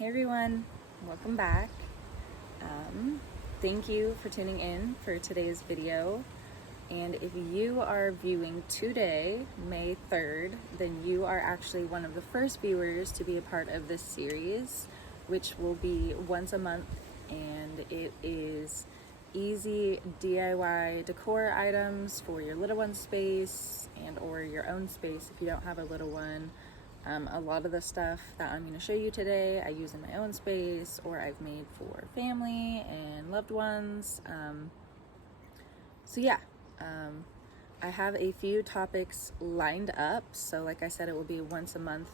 Hey everyone, welcome back. Thank you for tuning in for today's video. And if you are viewing today, May 3rd, then you are actually one of the first viewers to be a part of this series, which will be once a month, and it is easy DIY decor items for your little one's space and or your own space if you don't have a little one. A lot of the stuff that I'm going to show you today I use in my own space or I've made for family and loved ones. I have a few topics lined up, so like I said, it will be once a month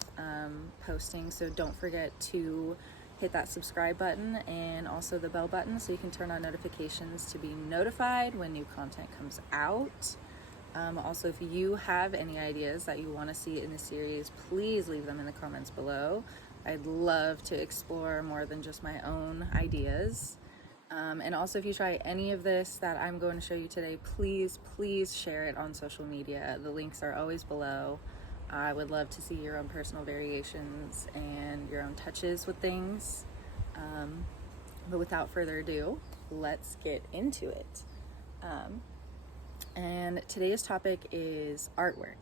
posting, so don't forget to hit that subscribe button and also the bell button so you can turn on notifications to be notified when new content comes out. Also, if you have any ideas that you want to see in the series, please leave them in the comments below. I'd love to explore more than just my own ideas. And also, if you try any of this that I'm going to show you today, please share it on social media. The links are always below. I would love to see your own personal variations and your own touches with things. But without further ado, let's get into it. And today's topic is artwork,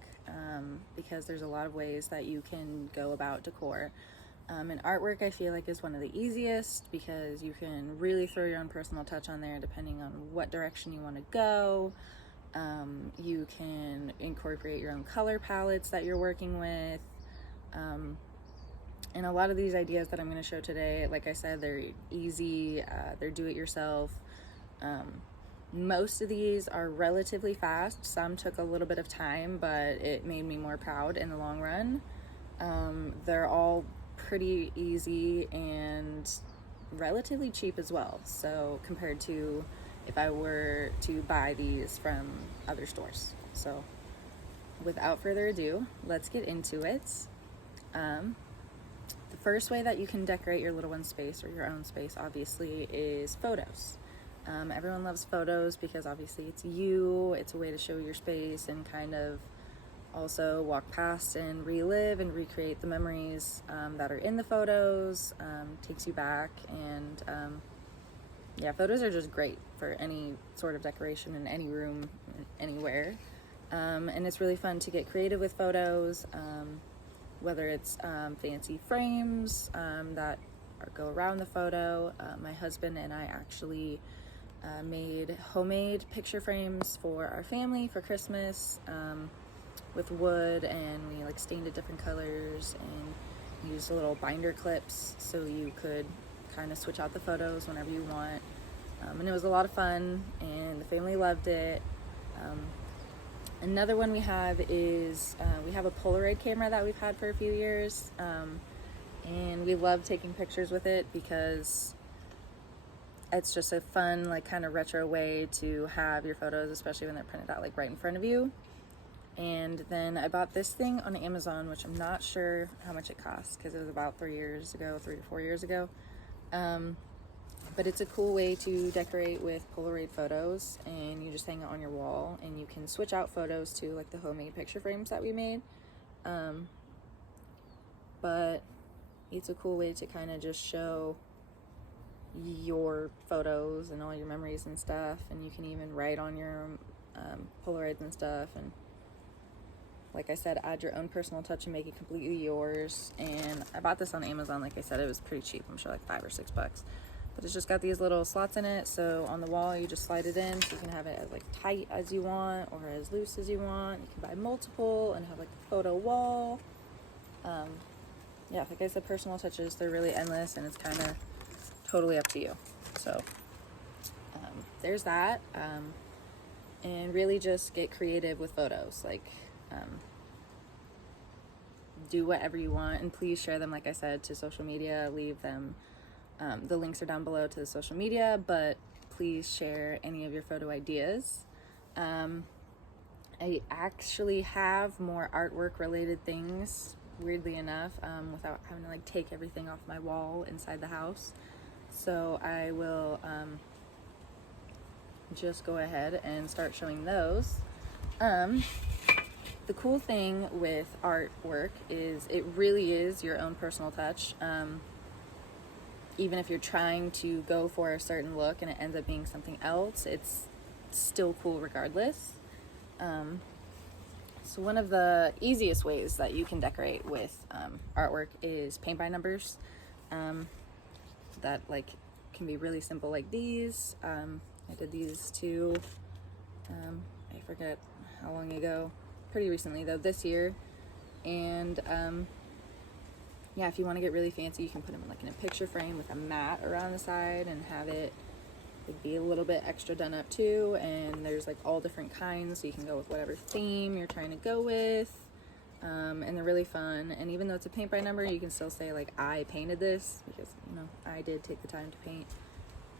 because there's a lot of ways that you can go about decor. And artwork I feel like is one of the easiest because you can really throw your own personal touch on there depending on what direction you want to go. You can incorporate your own color palettes that you're working with. And a lot of these ideas that I'm going to show today, like I said, they're easy, they're do-it-yourself. Most of these are relatively fast. Some took a little bit of time, but it made me more proud in the long run. They're all pretty easy and relatively cheap as well. So compared to if I were to buy these from other stores. So without further ado, let's get into it. The first way that you can decorate your little one's space or your own space, obviously, is photos. Everyone loves photos because obviously it's you, it's a way to show your space and kind of also walk past and relive and recreate the memories that are in the photos, takes you back, and photos are just great for any sort of decoration in any room, anywhere. And it's really fun to get creative with photos, whether it's fancy frames that go around the photo. My husband and I actually made homemade picture frames for our family for Christmas with wood, and we like stained it different colors and used little binder clips so you could kind of switch out the photos whenever you want. And it was a lot of fun and the family loved it. Another one we have is we have a Polaroid camera that we've had for a few years, and we love taking pictures with it because it's just a fun, like, kind of retro way to have your photos, especially when they're printed out like right in front of you. And then I bought this thing on Amazon, which I'm not sure how much it costs because it was about 3 to 4 years ago. But it's a cool way to decorate with Polaroid photos, and you just hang it on your wall and you can switch out photos to like the homemade picture frames that we made. But it's a cool way to kind of just show your photos and all your memories and stuff, and you can even write on your Polaroids and stuff, and like I said, add your own personal touch and make it completely yours. And I bought this on Amazon. Like I said, it was pretty cheap. I'm sure like $5 or $6, but it's just got these little slots in it, so on the wall you just slide it in, so you can have it as like tight as you want or as loose as you want. You can buy multiple and have like a photo wall. Like I said, personal touches, they're really endless, and it's kind of totally up to you. So there's that. And really just get creative with photos. Like do whatever you want, and please share them, like I said, to social media. Leave them, the links are down below to the social media, but please share any of your photo ideas. I actually have more artwork related things, weirdly enough, without having to like take everything off my wall inside the house. So I will just go ahead and start showing those. The cool thing with artwork is it really is your own personal touch. even if you're trying to go for a certain look and it ends up being something else, it's still cool regardless. So one of the easiest ways that you can decorate with artwork is paint by numbers. That like can be really simple, like these. I did these too. I forget how long ago, pretty recently though, this year. And yeah, if you want to get really fancy, you can put them like in a picture frame with a mat around the side and have it be a little bit extra done up too. And there's like all different kinds, so you can go with whatever theme you're trying to go with. And they're really fun. And even though it's a paint by number, you can still say like, I painted this, because you know, I did take the time to paint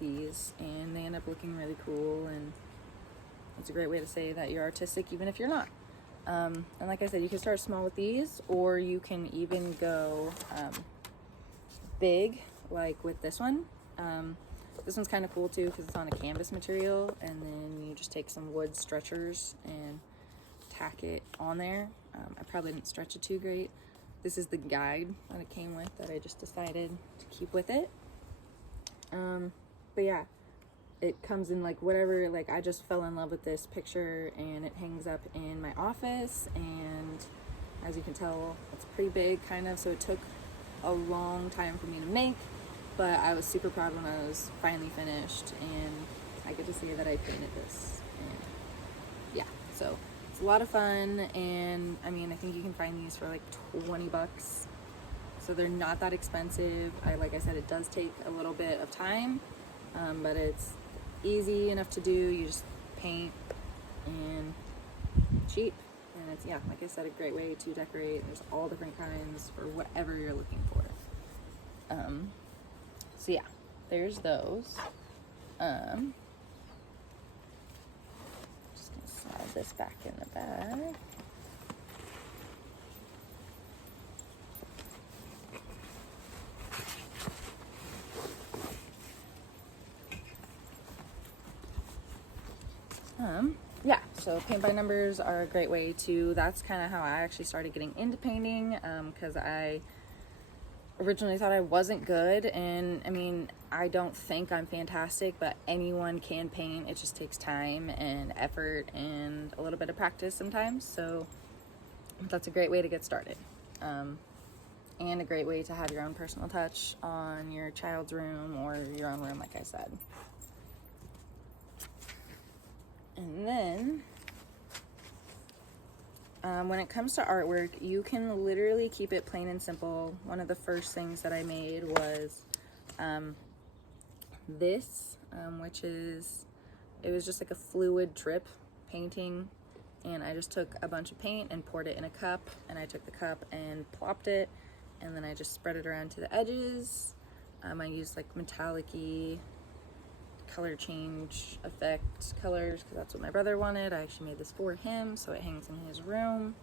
these, and they end up looking really cool. And it's a great way to say that you're artistic even if you're not. And like I said, you can start small with these, or you can even go big, like with this one. This one's kind of cool too because it's on a canvas material, and then you just take some wood stretchers and tack it on there. I probably didn't stretch it too great. This is the guide that it came with that I just decided to keep with it. But yeah, it comes in like whatever, like I just fell in love with this picture, and it hangs up in my office, and as you can tell, it's pretty big kind of, so it took a long time for me to make, but I was super proud when I was finally finished, and I get to say that I painted this. And yeah, so it's a lot of fun. And I mean, I think you can find these for like 20 bucks, so they're not that expensive. Like I said, it does take a little bit of time, but it's easy enough to do. You just paint and cheap, and it's, yeah, like I said, a great way to decorate. There's all different kinds for whatever you're looking for. So yeah, there's those. Just gonna slide this back in the bag. Yeah, so paint by numbers are a great way to, that's kind of how I actually started getting into painting, because I originally thought I wasn't good, and I mean, I don't think I'm fantastic, but anyone can paint. It just takes time and effort and a little bit of practice sometimes, so that's a great way to get started. And a great way to have your own personal touch on your child's room or your own room, like I said. And then when it comes to artwork, you can literally keep it plain and simple. One of the first things that I made was this, which is, it was just like a fluid drip painting, and I just took a bunch of paint and poured it in a cup, and I took the cup and plopped it, and then I just spread it around to the edges. I used like metallic-y color change effect colors because that's what my brother wanted. I actually made this for him, so it hangs in his room.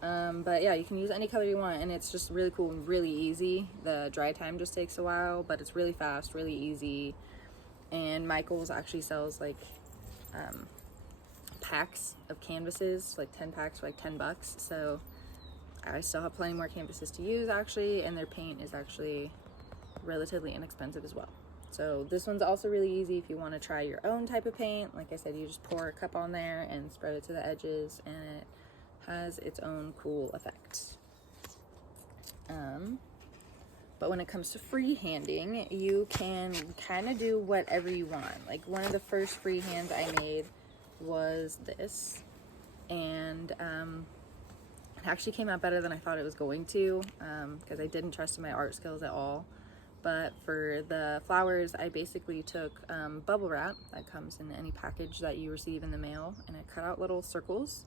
But yeah, you can use any color you want, and it's just really cool and really easy. The dry time just takes a while, but it's really fast, really easy. And Michael's actually sells like packs of canvases, like 10 packs for like 10 bucks. So I still have plenty more canvases to use actually, and their paint is actually relatively inexpensive as well. So this one's also really easy if you want to try your own type of paint. Like I said, you just pour a cup on there and spread it to the edges, and it has its own cool effect. But when it comes to freehanding, you can kind of do whatever you want. Like one of the first freehands I made was this, and it actually came out better than I thought it was going to, because I didn't trust in my art skills at all. But for the flowers, I basically took bubble wrap that comes in any package that you receive in the mail, and I cut out little circles,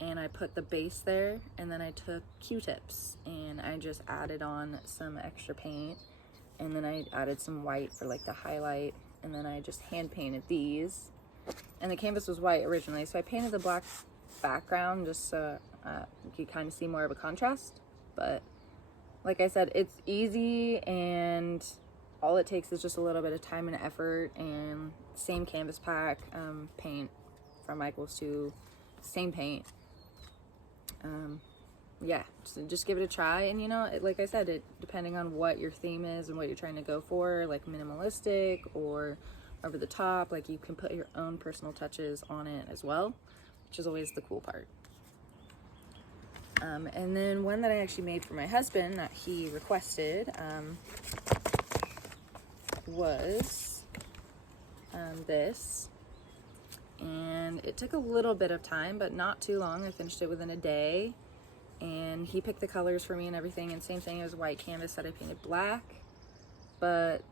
and I put the base there, and then I took Q-tips, and I just added on some extra paint, and then I added some white for like the highlight, and then I just hand painted these. And the canvas was white originally, so I painted the black background just so you could kind of see more of a contrast. But like I said, it's easy, and all it takes is just a little bit of time and effort. And same canvas pack, paint from Michael's too, same paint. yeah, so just give it a try. And you know, like I said, it depending on what your theme is and what you're trying to go for, like minimalistic or over the top, like you can put your own personal touches on it as well, which is always the cool part. And then one that I actually made for my husband that he requested was this. And it took a little bit of time, but not too long. I finished it within a day. And he picked the colors for me and everything. And same thing, it was white canvas that I painted black. But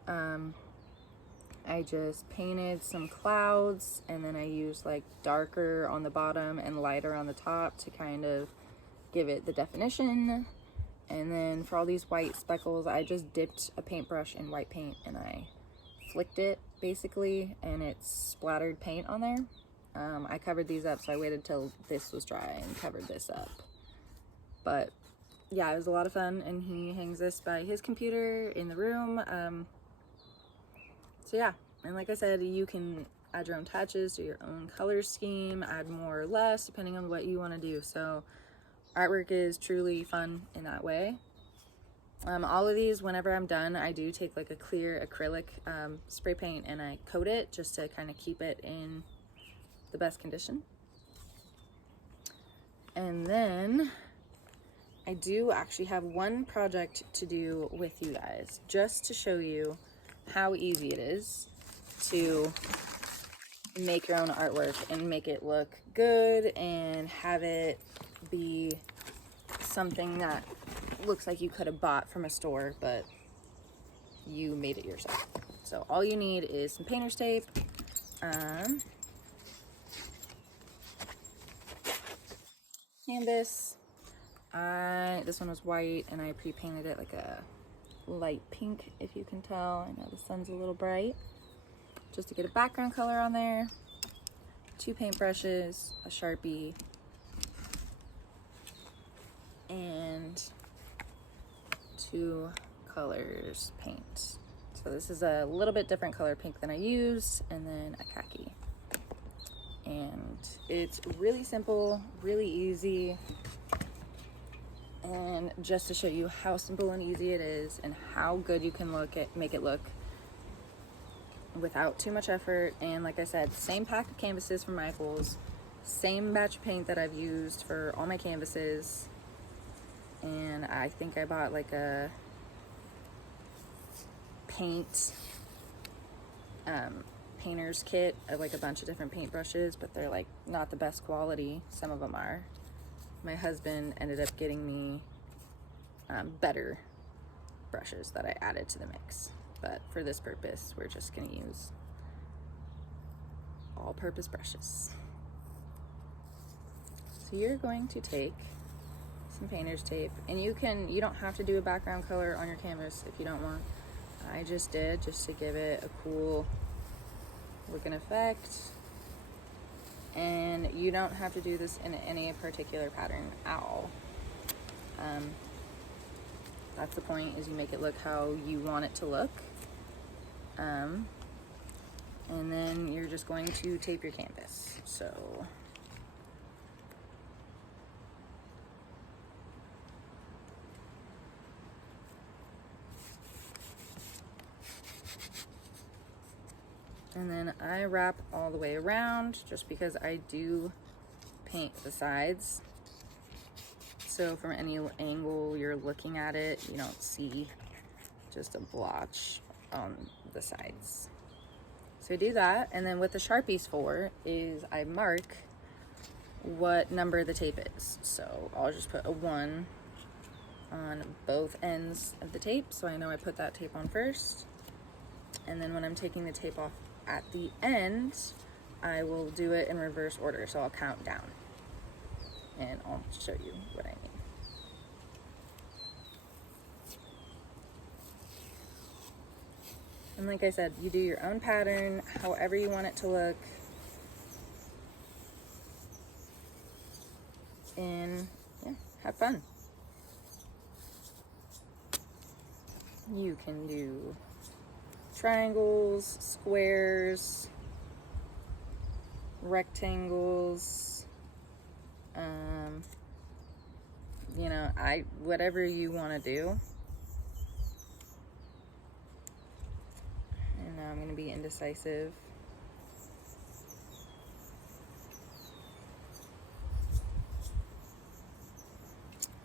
I just painted some clouds, and then I used like darker on the bottom and lighter on the top to kind of give it the definition. And then for all these white speckles, I just dipped a paintbrush in white paint and I flicked it basically, and it splattered paint on there. I covered these up, so I waited till this was dry and covered this up. But yeah, it was a lot of fun, and he hangs this by his computer in the room. So yeah, and like I said, you can add your own touches to your own color scheme, add more or less depending on what you want to do. So artwork is truly fun in that way. All of these, whenever I'm done, I do take like a clear acrylic spray paint and I coat it just to kind of keep it in the best condition. And then I do actually have one project to do with you guys, just to show you how easy it is to make your own artwork and make it look good and have it be something that looks like you could have bought from a store, but you made it yourself. So all you need is some painter's tape, canvas. This one was white and I pre-painted it like a light pink, if you can tell. I know the sun's a little bright. Just to get a background color on there. 2 paintbrushes, a Sharpie, and 2 colors paint. So this is a little bit different color pink than I used, and then a khaki. And it's really simple, really easy. And just to show you how simple and easy it is and how good you can make it look without too much effort. And like I said, same pack of canvases from Michael's, same batch of paint that I've used for all my canvases. And I think I bought like a painter's kit of like a bunch of different paintbrushes, but they're like not the best quality. Some of them are. My husband ended up getting me better brushes that I added to the mix. But for this purpose, we're just gonna use all-purpose brushes. So you're going to take some painter's tape, and you don't have to do a background color on your canvas if you don't want. I just did, just to give it a cool looking effect. And you don't have to do this in any particular pattern at all. That's the point, is you make it look how you want it to look. And then you're just going to tape your canvas. So and then I wrap all the way around, just because I do paint the sides. So from any angle you're looking at it, you don't see just a blotch on the sides. So I do that, and then what the Sharpie's for is I mark what number the tape is. So I'll just put a 1 on both ends of the tape, so I know I put that tape on first. And then when I'm taking the tape off at the end, I will do it in reverse order, so I'll count down. And I'll show you what I mean. And like I said, you do your own pattern, however you want it to look. And yeah, have fun. You can do triangles, squares, rectangles. you know, whatever you want to do. And now I'm going to be indecisive.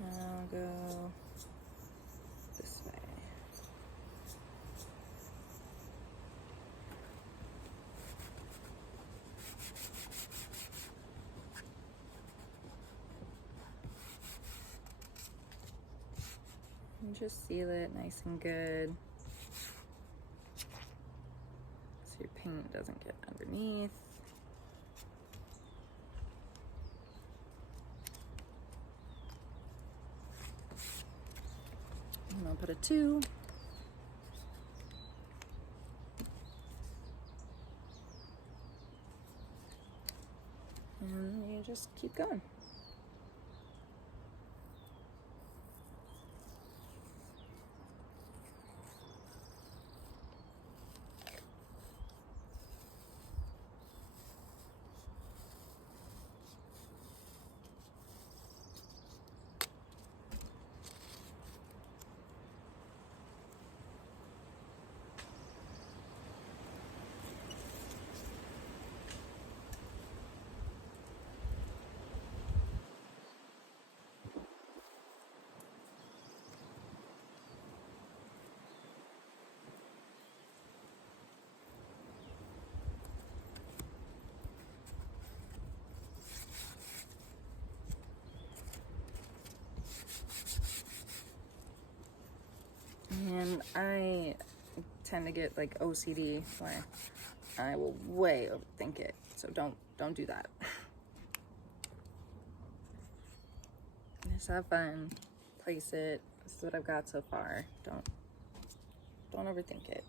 I'll go this way. And just seal it nice and good so your paint doesn't get underneath. And I'll put a 2. And you just keep going. And I tend to get like OCD where I will way overthink it. So don't do that. Just have fun. Place it. This is what I've got so far. Don't overthink it.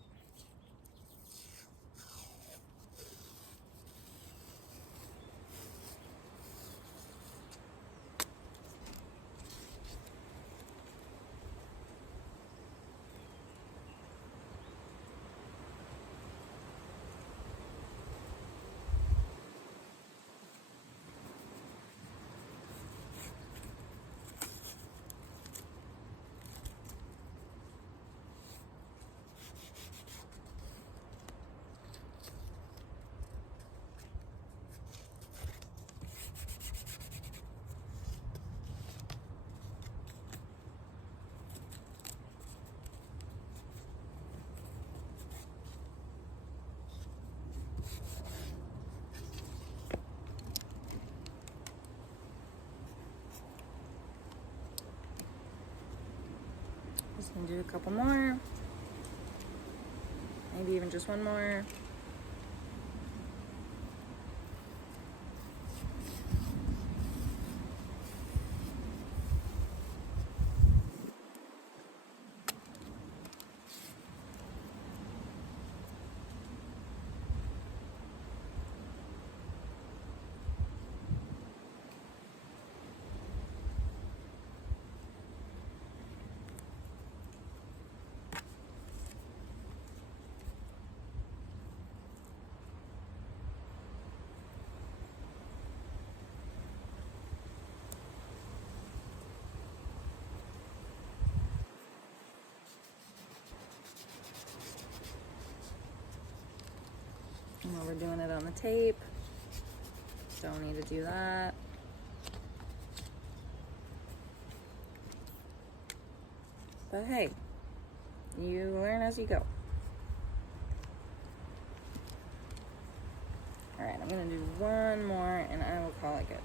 Just gonna do a couple more. Maybe even just one more. And while we're doing it on the tape, don't need to do that. But hey, you learn as you go. All right, I'm gonna do one more and I will call it good.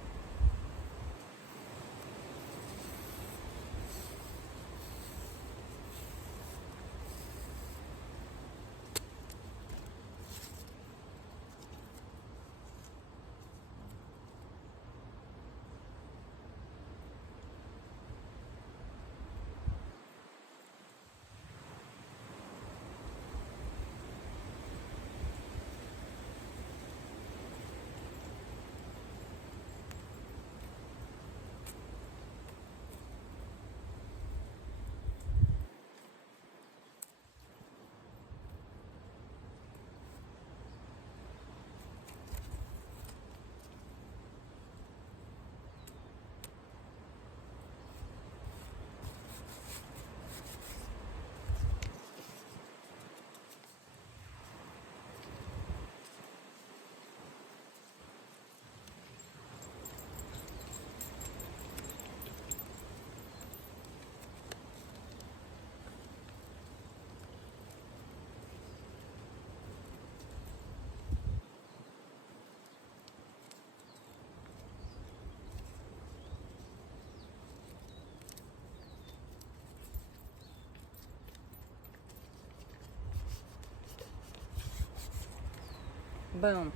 Boom.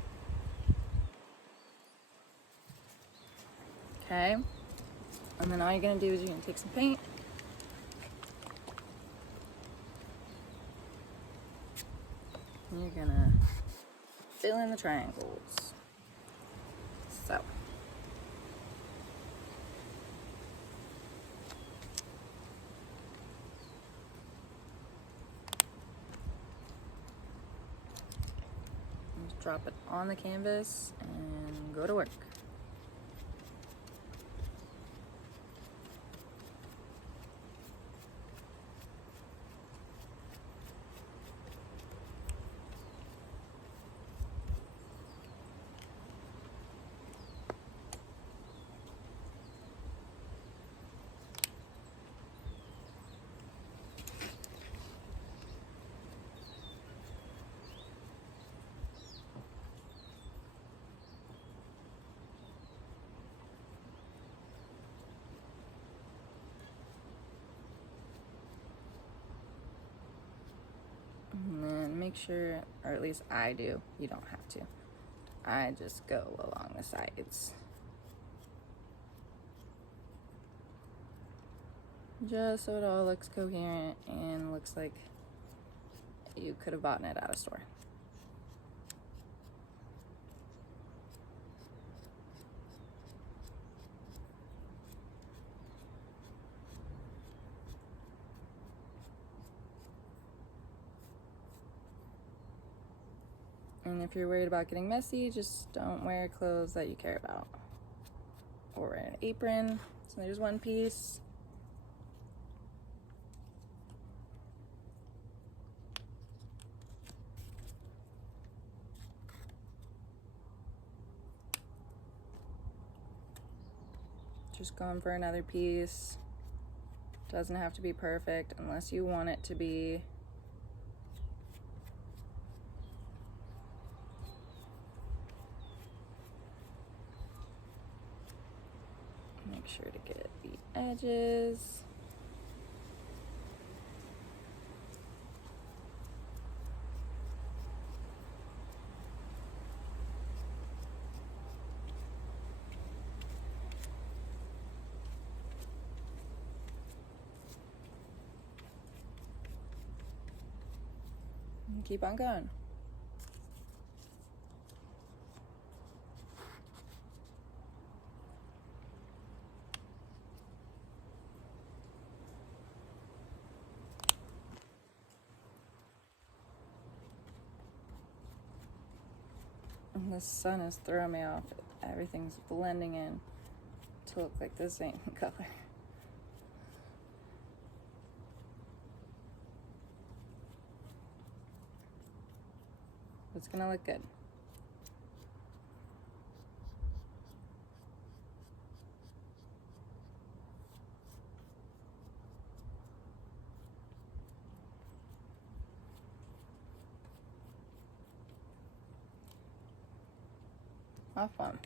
Okay. And then all you're gonna do is you're gonna take some paint. And you're gonna fill in the triangles. So. Just drop it on the canvas and go to work. And then make sure, or at least I do, you don't have to. I just go along the sides. Just so it all looks coherent and looks like you could have bought it at a store. And if you're worried about getting messy, just don't wear clothes that you care about. Or an apron. So there's one piece. Just going for another piece. Doesn't have to be perfect unless you want it to be. Make sure to get the edges. And keep on going. And the sun is throwing me off. Everything's blending in to look like the same color. It's gonna look good. Have fun.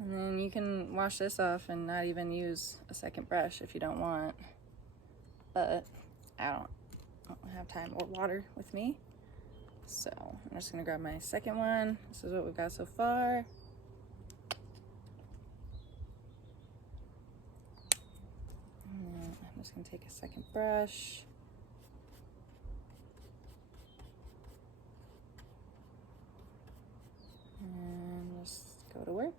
And then you can wash this off and not even use a second brush if you don't want. But I don't have time or water with me. So I'm just gonna grab my second one. This is what we've got so far. And I'm just gonna take a second brush. And just go to work.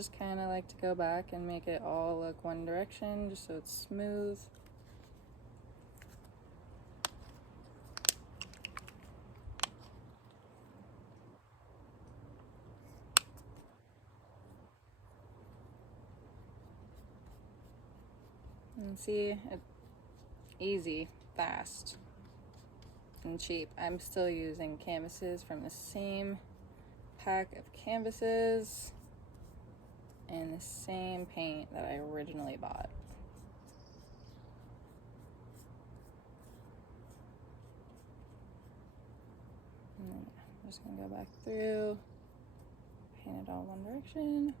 just kind of like to go back and make it all look one direction just so it's smooth. And see, easy, fast, and cheap. I'm still using canvases from the same pack of canvases and the same paint that I originally bought. And then I'm just gonna go back through, paint it all one direction.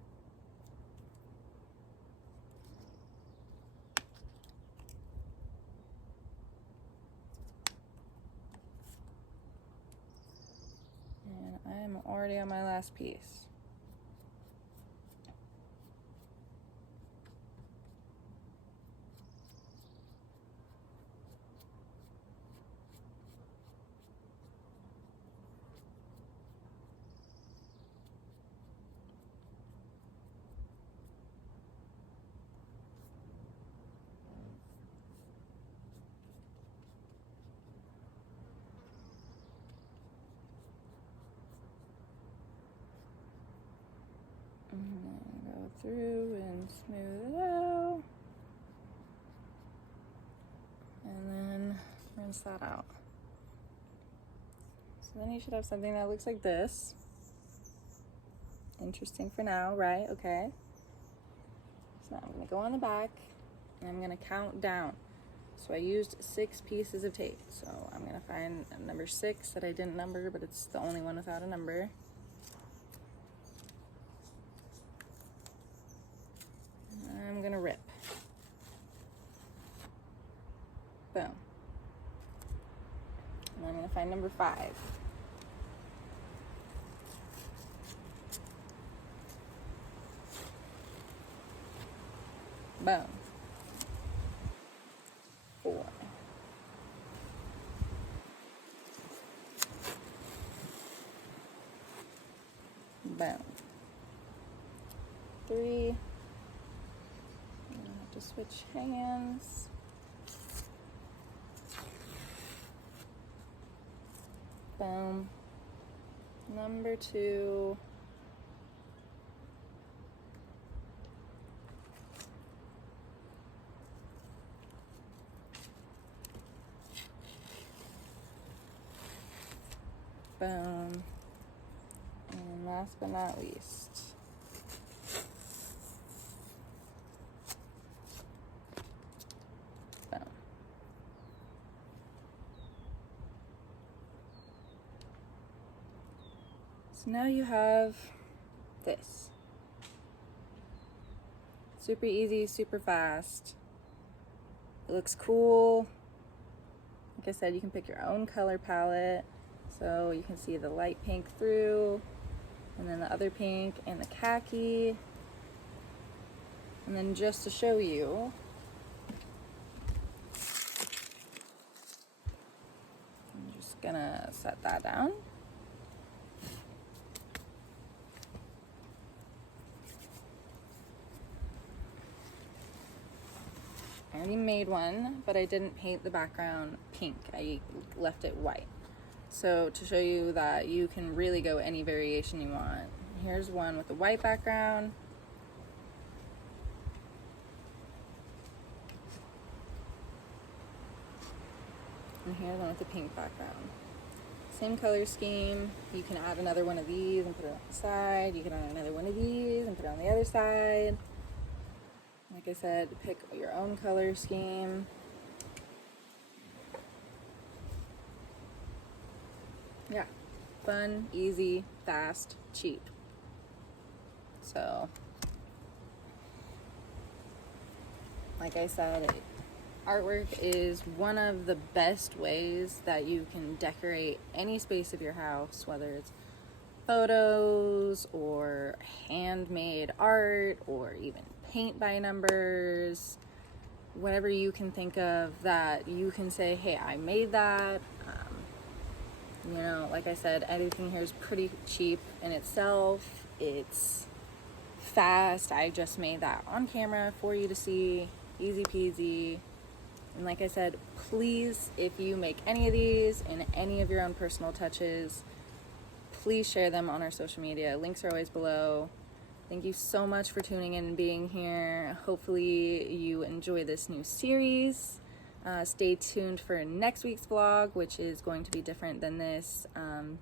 I'm already on my last piece. And then go through and smooth it out. And then rinse that out. So then you should have something that looks like this. Interesting for now, right? Okay. So now I'm gonna go on the back and I'm gonna count down. So I used 6 pieces of tape. So I'm gonna find number 6 that I didn't number, but it's the only one without a number. I'm gonna rip. Boom. And I'm gonna find number 5. Boom. 4. Boom. 3. To switch hands. Boom. Number 2. Boom. And last but not least. So now you have this. Super easy, super fast. It looks cool. Like I said, you can pick your own color palette. So you can see the light pink through, and then the other pink and the khaki. And then just to show you, I'm just gonna set that down. I already made one, but I didn't paint the background pink. I left it white. So to show you that you can really go any variation you want. Here's one with the white background. And here's one with the pink background. Same color scheme. You can add another one of these and put it on the side. You can add another one of these and put it on the other side. Like I said, pick your own color scheme. Yeah, fun, easy, fast, cheap. So, like I said, artwork is one of the best ways that you can decorate any space of your house, whether it's photos or handmade art or even paint by numbers, whatever you can think of that you can say, hey, I made that. You know, like I said, everything here is pretty cheap in itself. It's fast. I just made that on camera for you to see, easy peasy. And like I said, please, if you make any of these and any of your own personal touches, please share them on our social media. Links are always below. Thank you so much for tuning in and being here. Hopefully you enjoy this new series. Stay tuned for next week's vlog, which is going to be different than this. And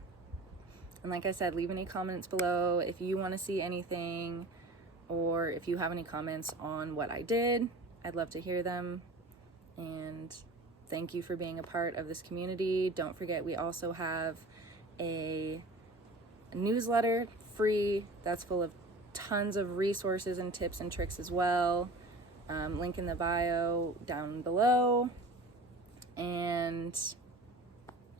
like I said, leave any comments below if you want to see anything, or if you have any comments on what I did. I'd love to hear them. And thank you for being a part of this community. Don't forget, we also have a newsletter, free, that's full of tons of resources and tips and tricks as well. Link in the bio down below. And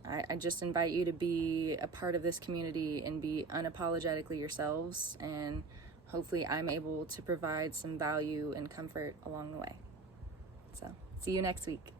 I just invite you to be a part of this community and be unapologetically yourselves, and hopefully I'm able to provide some value and comfort along the way. So, see you next week.